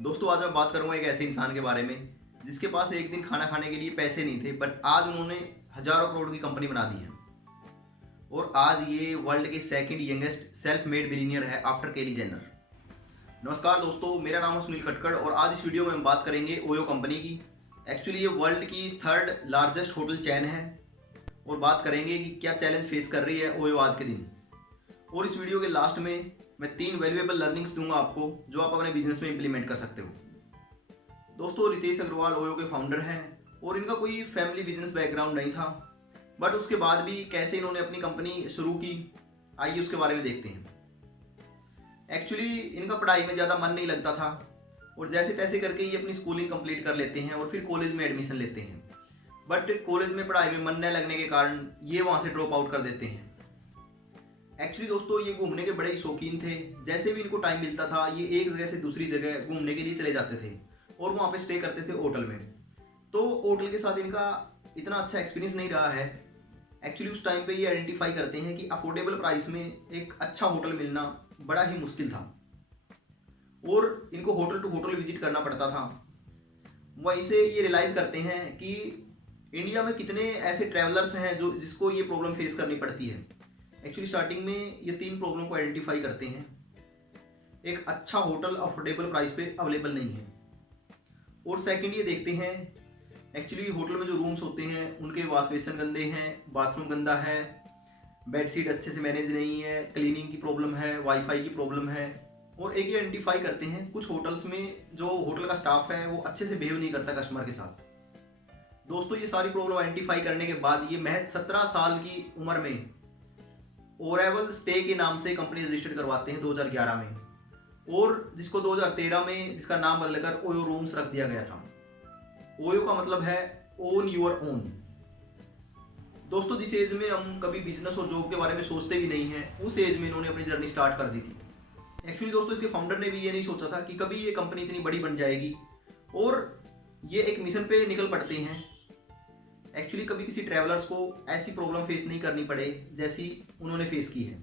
दोस्तों, आज मैं बात करूंगा एक ऐसे इंसान के बारे में जिसके पास एक दिन खाना खाने के लिए पैसे नहीं थे, बट आज उन्होंने हजारों करोड़ की कंपनी बना दी है। और आज ये वर्ल्ड के second youngest self made billionaire है आफ्टर केली जेनर। नमस्कार दोस्तों, मेरा नाम है सुनील खटकड़ और आज इस वीडियो में हम बात करेंगे ओयो कंपनी की। एक्चुअली ये वर्ल्ड की थर्ड लार्जेस्ट होटल चैन है और बात करेंगे कि क्या चैलेंज फेस कर रही है ओयो आज के दिन। और इस वीडियो के लास्ट में मैं 3 वैल्यूएबल लर्निंग्स दूंगा आपको जो आप अपने बिजनेस में इंप्लीमेंट कर सकते हो। दोस्तों, रितेश अग्रवाल ओयो के फाउंडर हैं और इनका कोई फैमिली बिजनेस बैकग्राउंड नहीं था, बट उसके बाद भी कैसे इन्होंने अपनी कंपनी शुरू की, आइए उसके बारे में देखते हैं। एक्चुअली इनका पढ़ाई में ज़्यादा मन नहीं लगता था और जैसे तैसे करके ये अपनी स्कूलिंग कंप्लीट कर लेते हैं और फिर कॉलेज में एडमिशन लेते हैं। बट कॉलेज में पढ़ाई में मन न लगने के कारण ये वहाँ से ड्रॉप आउट कर देते हैं। एक्चुअली दोस्तों, ये घूमने के बड़े ही शौकीन थे। जैसे भी इनको टाइम मिलता था ये एक जगह से दूसरी जगह घूमने के लिए चले जाते थे और वहाँ पे स्टे करते थे होटल में। तो होटल के साथ इनका इतना अच्छा एक्सपीरियंस नहीं रहा है। एक्चुअली उस टाइम पे ये आइडेंटिफाई करते हैं कि अफोर्डेबल प्राइस में एक अच्छा होटल मिलना बड़ा ही मुश्किल था और इनको होटल टू होटल विजिट करना पड़ता था। वहीं से ये रियलाइज़ करते हैं कि इंडिया में कितने ऐसे ट्रैवलर्स हैं जिसको ये प्रॉब्लम फेस करनी पड़ती है। एक्चुअली स्टार्टिंग में ये 3 प्रॉब्लम को आइडेंटिफाई करते हैं। एक अच्छा होटल अफोर्डेबल प्राइस पे अवेलेबल नहीं है, और सेकंड ये देखते हैं एक्चुअली होटल में जो रूम्स होते हैं उनके वॉश बेसिन गंदे हैं, बाथरूम गंदा है, बेडशीट अच्छे से मैनेज नहीं है, क्लीनिंग की प्रॉब्लम है, वाईफाई की प्रॉब्लम है। और एक ये आइडेंटिफाई करते हैं कुछ होटल्स में जो होटल का स्टाफ है वो अच्छे से बिहेव नहीं करता कस्टमर के साथ। दोस्तों, ये सारी प्रॉब्लम आइडेंटिफाई करने के बाद ये महज 17 साल की उम्र में ओरेवल स्टे के नाम से कंपनी रजिस्टर्ड करवाते हैं 2011 में, और जिसको 2013 में जिसका नाम बदलकर ओयो रूम्स रख दिया गया था। ओयो का मतलब है ओन योर ओन। दोस्तों, जिस एज में हम कभी बिजनेस और जॉब के बारे में सोचते भी नहीं हैं, उस एज में इन्होंने अपनी जर्नी स्टार्ट कर दी थी। एक्चुअली दोस्तों, इसके फाउंडर ने भी ये नहीं सोचा था कि कभी ये कंपनी इतनी बड़ी बन जाएगी, और ये एक मिशन पे निकल पड़ते हैं। एक्चुअली कभी किसी ट्रैवलर्स को ऐसी प्रॉब्लम फेस नहीं करनी पड़े जैसी उन्होंने फेस की है,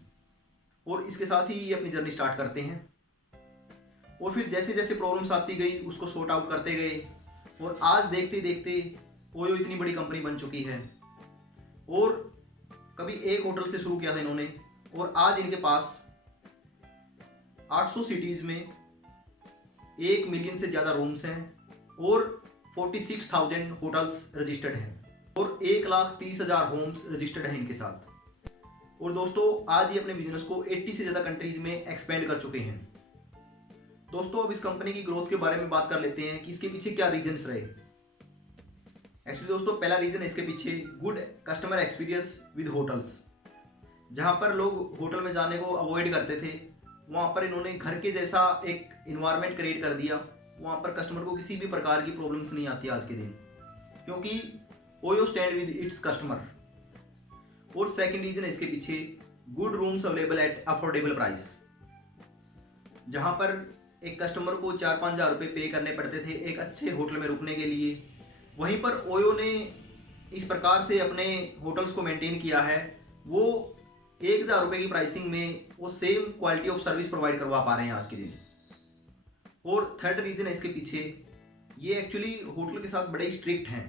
और इसके साथ ही ये अपनी जर्नी स्टार्ट करते हैं। और फिर जैसे जैसे प्रॉब्लम्स आती गई उसको सॉर्ट आउट करते गए, और आज देखते देखते ओयो इतनी बड़ी कंपनी बन चुकी है। और कभी एक होटल से शुरू किया था इन्होंने, और आज इनके पास 800 सिटीज़ में 1 मिलियन से ज़्यादा रूम्स हैं और 46,000 होटल्स रजिस्टर्ड हैं और 1,30,000 होम्स रजिस्टर्ड हैं इनके साथ। और दोस्तों, आज ये अपने बिजनेस को 80 से ज़्यादा कंट्रीज में एक्सपेंड कर चुके हैं। दोस्तों, अब इस कंपनी की ग्रोथ के बारे में बात कर लेते हैं कि इसके पीछे क्या रीजंस रहे। एक्चुअली दोस्तों, पहला रीजन है इसके पीछे good customer experience with hotels. जहाँ पर लोग होटल में जाने को अवॉइड करते थे, वहाँ पर इन्होंने घर के जैसा एक इन्वायरमेंट क्रिएट कर दिया। वहाँ पर कस्टमर को किसी भी प्रकार की प्रॉब्लम्स नहीं आती आज के दिन, क्योंकि OYO stand with its customer. और सेकंड रीजन है इसके पीछे good rooms available at affordable price. जहां पर एक कस्टमर को 4-5 हज़ार रुपये पे करने पड़ते थे एक अच्छे होटल में रुकने के लिए, वहीं पर ओयो ने इस प्रकार से अपने होटल्स को मेंटेन किया है, वो 1,000 रुपये की प्राइसिंग में वो same quality of service provide करवा पा रहे हैं आज के दिन। और थर्ड रीजन है इसके पीछे, ये एक्चुअली होटल के साथ बड़े स्ट्रिक्ट हैं।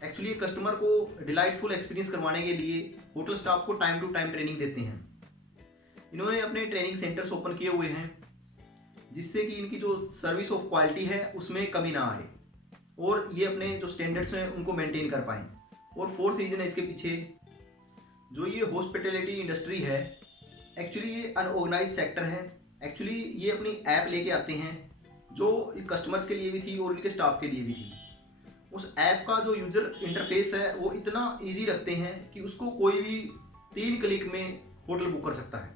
एक्चुअली कस्टमर को डिलाइटफुल एक्सपीरियंस करवाने के लिए होटल स्टाफ को टाइम टू टाइम ट्रेनिंग देते हैं। इन्होंने अपने ट्रेनिंग सेंटर्स ओपन किए हुए हैं जिससे कि इनकी जो सर्विस ऑफ क्वालिटी है उसमें कमी ना आए और ये अपने जो स्टैंडर्ड्स हैं उनको मेंटेन कर पाएँ। और फोर्थ रीजन है इसके पीछे, जो ये हॉस्पिटैलिटी इंडस्ट्री है, एक्चुअली ये अनऑर्गेनाइज सेक्टर है। एक्चुअली ये अपनी ऐप लेके आते हैं जो कस्टमर्स के लिए भी थी और इनके स्टाफ के लिए भी थी। उस ऐप का जो यूजर इंटरफेस है वो इतना इजी रखते हैं कि उसको कोई भी 3 क्लिक में होटल बुक कर सकता है।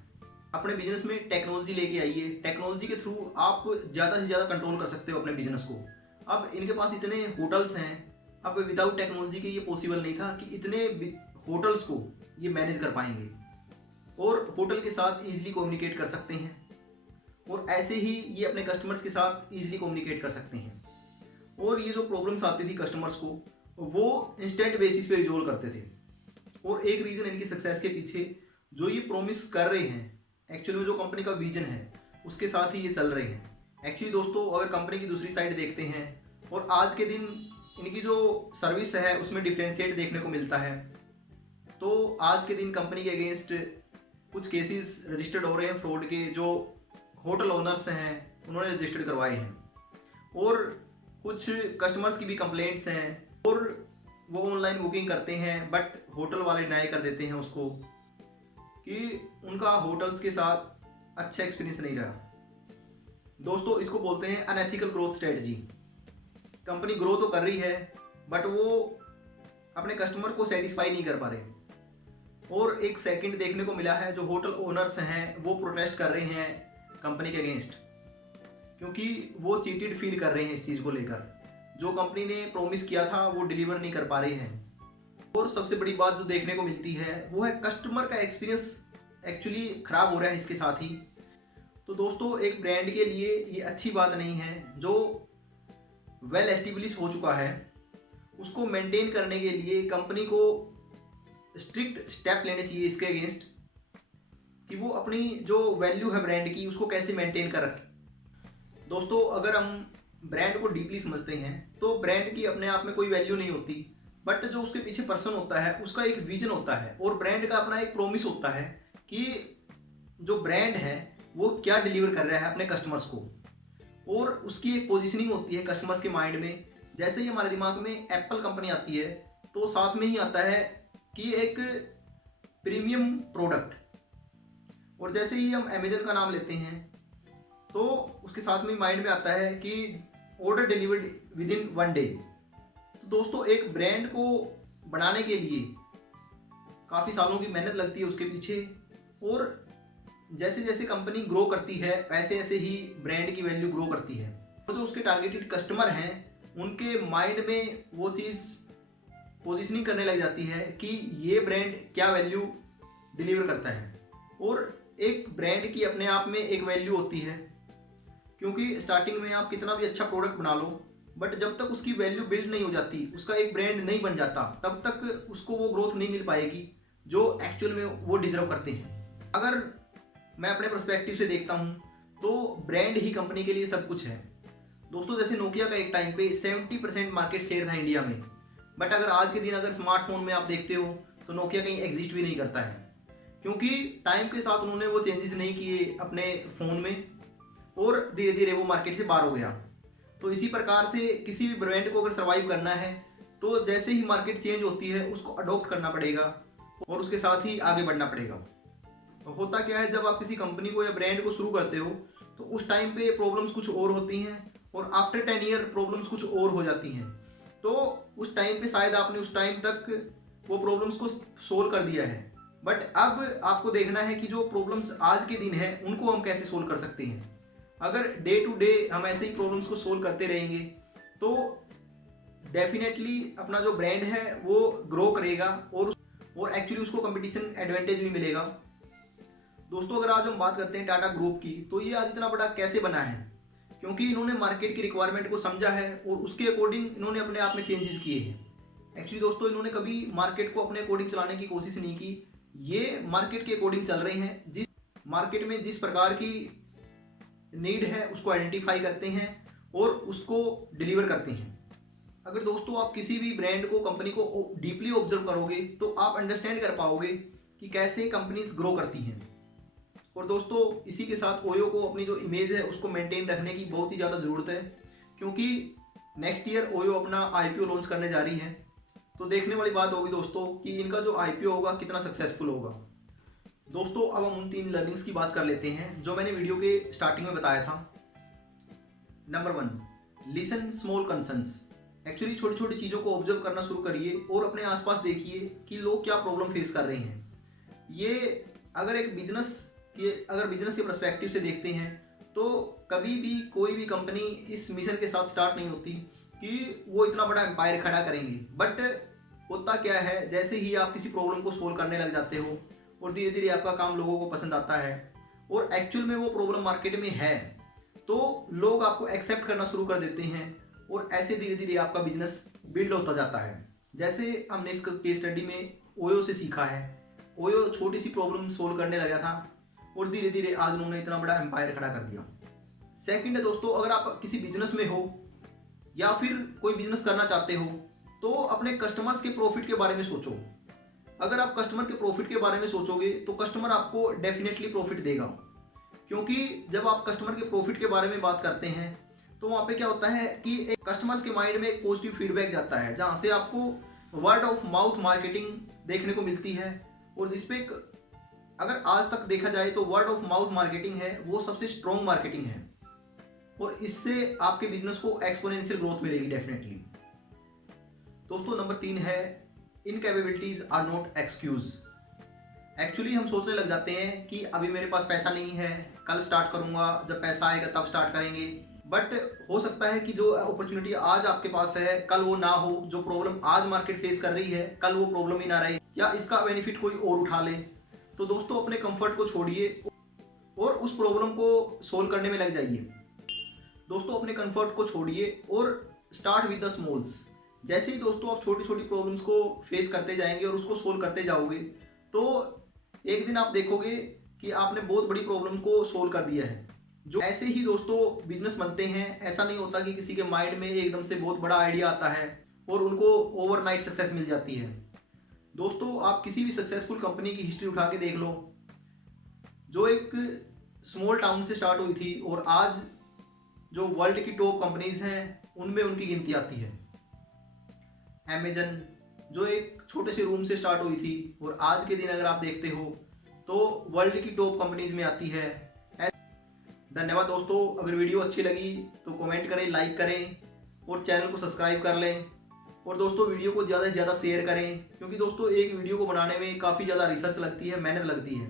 अपने बिजनेस में टेक्नोलॉजी लेके आइए, टेक्नोलॉजी के थ्रू आप ज़्यादा से ज़्यादा कंट्रोल कर सकते हो अपने बिजनेस को। अब इनके पास इतने होटल्स हैं, अब विदाउट टेक्नोलॉजी के ये पॉसिबल नहीं था कि इतने होटल्स को ये मैनेज कर पाएंगे और होटल के साथ ईजिली कम्युनिकेट कर सकते हैं, और ऐसे ही ये अपने कस्टमर्स के साथ ईजिली कम्युनिकेट कर सकते हैं। और ये जो प्रॉब्लम्स आती थी कस्टमर्स को वो इंस्टेंट बेसिस पे रिजोल्व करते थे। और एक रीज़न इनकी सक्सेस के पीछे जो ये प्रॉमिस कर रहे हैं, एक्चुअली में जो कंपनी का विजन है उसके साथ ही ये चल रहे हैं। एक्चुअली दोस्तों अगर कंपनी की दूसरी साइड देखते हैं और आज के दिन इनकी जो सर्विस है उसमें डिफरेंशिएट देखने को मिलता है, तो आज के दिन कंपनी के अगेंस्ट कुछ केसेस रजिस्टर्ड हो रहे हैं फ्रॉड के, जो होटल ओनर्स हैं उन्होंने रजिस्टर्ड करवाए हैं, और कुछ कस्टमर्स की भी कंप्लेंट्स हैं, और वो ऑनलाइन बुकिंग करते हैं बट होटल वाले डिनाई कर देते हैं उसको कि उनका होटल्स के साथ अच्छा एक्सपीरियंस नहीं रहा। दोस्तों इसको बोलते हैं unethical growth strategy. Company grow तो कर रही है बट वो अपने कस्टमर को सेटिस्फाई नहीं कर पा रहे, और एक सेकंड देखने को मिला है जो होटल ओनर्स हैं वो प्रोटेस्ट कर रहे हैं कंपनी के अगेंस्ट, क्योंकि वो चीटेड फील कर रहे हैं इस चीज़ को लेकर। जो कंपनी ने प्रॉमिस किया था वो डिलीवर नहीं कर पा रही है। और सबसे बड़ी बात जो देखने को मिलती है वो है कस्टमर का एक्सपीरियंस एक्चुअली ख़राब हो रहा है इसके साथ ही। तो दोस्तों एक ब्रांड के लिए ये अच्छी बात नहीं है। जो वेल एस्टेब्लिश हो चुका है उसको मेंटेन करने के लिए कंपनी को स्ट्रिक्ट स्टेप लेने चाहिए इसके अगेंस्ट, कि वो अपनी जो वैल्यू है ब्रांड की उसको कैसे मेंटेन कर रखे। दोस्तों अगर हम ब्रांड को डीपली समझते हैं तो ब्रांड की अपने आप में कोई वैल्यू नहीं होती, बट जो उसके पीछे पर्सन होता है उसका एक विजन होता है, और ब्रांड का अपना एक प्रॉमिस होता है कि जो ब्रांड है वो क्या डिलीवर कर रहा है अपने कस्टमर्स को, और उसकी एक पोजीशनिंग होती है कस्टमर्स के माइंड में। जैसे ही हमारे दिमाग में एप्पल कंपनी आती है तो साथ में ही आता है कि एक प्रीमियम प्रोडक्ट, और जैसे ही हम अमेजन का नाम लेते हैं तो उसके साथ में माइंड में आता है कि order delivered with in 1 day. तो दोस्तों एक ब्रांड को बनाने के लिए काफ़ी सालों की मेहनत लगती है उसके पीछे, और जैसे जैसे कंपनी ग्रो करती है वैसे ऐसे ही ब्रांड की वैल्यू ग्रो करती है। तो जो उसके टारगेटेड कस्टमर हैं उनके माइंड में वो चीज़ पोजीशनिंग करने लग जाती है कि ये ब्रांड क्या वैल्यू डिलीवर करता है। और एक ब्रांड की अपने आप में एक वैल्यू होती है, क्योंकि स्टार्टिंग में आप कितना भी अच्छा प्रोडक्ट बना लो बट जब तक उसकी वैल्यू बिल्ड नहीं हो जाती, उसका एक ब्रांड नहीं बन जाता, तब तक उसको वो ग्रोथ नहीं मिल पाएगी जो एक्चुअल में वो डिजर्व करते हैं। अगर मैं अपने पर्सपेक्टिव से देखता हूँ तो ब्रांड ही कंपनी के लिए सब कुछ है। दोस्तों जैसे नोकिया का एक टाइम पे 70% मार्केट शेयर था इंडिया में, बट अगर आज के दिन अगर स्मार्टफोन में आप देखते हो तो नोकिया कहीं एग्जिस्ट भी नहीं करता है, क्योंकि टाइम के साथ उन्होंने वो चेंजेस नहीं किए अपने फ़ोन में, और धीरे धीरे वो मार्केट से बाहर हो गया। तो इसी प्रकार से किसी भी ब्रांड को अगर सर्वाइव करना है तो जैसे ही मार्केट चेंज होती है उसको अडॉप्ट करना पड़ेगा और उसके साथ ही आगे बढ़ना पड़ेगा। तो होता क्या है, जब आप किसी कंपनी को या ब्रांड को शुरू करते हो तो उस टाइम पे प्रॉब्लम्स कुछ और होती हैं, और आफ्टर 10 ईयर प्रॉब्लम्स कुछ और हो जाती हैं। तो उस टाइम पे शायद आपने उस टाइम तक वो प्रॉब्लम्स को सोल्व कर दिया है, बट अब आपको देखना है कि जो प्रॉब्लम्स आज के दिन है उनको हम कैसे सोल्व कर सकते हैं। अगर डे टू डे हम ऐसे ही प्रॉब्लम्स को सोल्व करते रहेंगे तो डेफिनेटली अपना जो ब्रांड है वो ग्रो करेगा, और एक्चुअली उसको कंपटीशन एडवांटेज भी मिलेगा। दोस्तों अगर आज हम बात करते हैं टाटा ग्रुप की, तो ये आज इतना बड़ा कैसे बना है, क्योंकि इन्होंने मार्केट की रिक्वायरमेंट को समझा है और उसके अकॉर्डिंग इन्होंने अपने आप में चेंजेस किए हैं। एक्चुअली दोस्तों इन्होंने कभी मार्केट को अपने अकॉर्डिंग चलाने की कोशिश नहीं की, ये मार्केट के अकॉर्डिंग चल रहे हैं। जिस मार्केट में जिस प्रकार की नीड है उसको आइडेंटिफाई करते हैं और उसको डिलीवर करते हैं। अगर दोस्तों आप किसी भी ब्रांड को, कंपनी को डीपली ऑब्जर्व करोगे तो आप अंडरस्टैंड कर पाओगे कि कैसे कंपनीज ग्रो करती हैं। और दोस्तों इसी के साथ ओयो को अपनी जो इमेज है उसको मेंटेन रखने की बहुत ही ज़्यादा ज़रूरत है, क्योंकि नेक्स्ट ईयर ओयो अपना आईपीओ लॉन्च करने जा रही है। तो देखने वाली बात होगी दोस्तों कि इनका जो आईपीओ होगा कितना सक्सेसफुल होगा। दोस्तों अब हम उन 3 लर्निंग्स की बात कर लेते हैं जो मैंने वीडियो के स्टार्टिंग में बताया था। Number 1, listen small concerns. Actually छोटी छोटी चीज़ों को ऑब्जर्व करना शुरू करिए और अपने आसपास देखिए कि लोग क्या प्रॉब्लम फेस कर रहे हैं। ये अगर एक बिजनेस के पर्सपेक्टिव से देखते हैं तो कभी भी कोई भी कंपनी इस मिशन के साथ स्टार्ट नहीं होती कि वो इतना बड़ा एम्पायर खड़ा करेंगे। बट होता क्या है, जैसे ही आप किसी प्रॉब्लम को सोल्व करने लग जाते हो और धीरे धीरे आपका काम लोगों को पसंद आता है और एक्चुअल में वो प्रॉब्लम मार्केट में है, तो लोग आपको एक्सेप्ट करना शुरू कर देते हैं और ऐसे धीरे धीरे आपका बिजनेस बिल्ड होता जाता है। जैसे हमने इस केस स्टडी में ओयो से सीखा है। ओयो छोटी सी प्रॉब्लम सोल्व करने लगा था और धीरे धीरे आज उन्होंने इतना बड़ा एम्पायर खड़ा कर दिया। सेकंड है दोस्तों, अगर आप किसी बिजनेस में हो या फिर कोई बिजनेस करना चाहते हो तो अपने कस्टमर्स के प्रॉफिट के बारे में सोचो। अगर आप कस्टमर के प्रॉफिट के बारे में सोचोगे तो कस्टमर आपको डेफिनेटली प्रॉफिट देगा, क्योंकि जब आप कस्टमर के प्रॉफिट के बारे में बात करते हैं तो वहाँ पे क्या होता है कि एक कस्टमर्स के माइंड में एक पॉजिटिव फीडबैक जाता है, जहाँ से आपको वर्ड ऑफ माउथ मार्केटिंग देखने को मिलती है। और जिसपे अगर आज तक देखा जाए तो वर्ड ऑफ माउथ मार्केटिंग है वो सबसे स्ट्रॉन्ग मार्केटिंग है, और इससे आपके बिजनेस को एक्सपोनेंशियल ग्रोथ मिलेगी डेफिनेटली। दोस्तों नंबर 3 है, इनकैपेबिलिटीज आर नॉट एक्सक्यूज। एक्चुअली हम सोचने लग जाते हैं कि अभी मेरे पास पैसा नहीं है, कल स्टार्ट करूंगा, जब पैसा आएगा तब स्टार्ट करेंगे। बट हो सकता है कि जो अपॉर्चुनिटी आज आपके पास है कल वो ना हो, जो प्रॉब्लम आज मार्केट फेस कर रही है कल वो प्रॉब्लम ही ना रहे, या इसका बेनिफिट कोई और उठा ले। तो दोस्तों अपने कंफर्ट को छोड़िए और उस प्रॉब्लम को सोल्व करने में लग जाइए। दोस्तों अपने कंफर्ट को छोड़िए और स्टार्ट विद द स्मॉल्स। जैसे ही दोस्तों आप छोटी छोटी प्रॉब्लम्स को फेस करते जाएंगे और उसको सोल्व करते जाओगे तो एक दिन आप देखोगे कि आपने बहुत बड़ी प्रॉब्लम को सोल्व कर दिया है। जो ऐसे ही दोस्तों बिजनेस बनते हैं, ऐसा नहीं होता कि किसी के माइंड में एकदम से बहुत बड़ा आइडिया आता है और उनको ओवरनाइट सक्सेस मिल जाती है। दोस्तों आप किसी भी सक्सेसफुल कंपनी की हिस्ट्री उठा के देख लो, जो एक स्मॉल टाउन से स्टार्ट हुई थी और आज जो वर्ल्ड की टॉप कंपनीज हैं उनमें उनकी गिनती आती है। अमेजन जो एक छोटे से रूम से स्टार्ट हुई थी और आज के दिन अगर आप देखते हो तो वर्ल्ड की टॉप कंपनीज में आती है। धन्यवाद दोस्तों, अगर वीडियो अच्छी लगी तो कमेंट करें, लाइक करें और चैनल को सब्सक्राइब कर लें। और दोस्तों वीडियो को ज़्यादा से ज़्यादा शेयर करें, क्योंकि दोस्तों एक वीडियो को बनाने में काफ़ी ज़्यादा रिसर्च लगती है, मेहनत लगती है।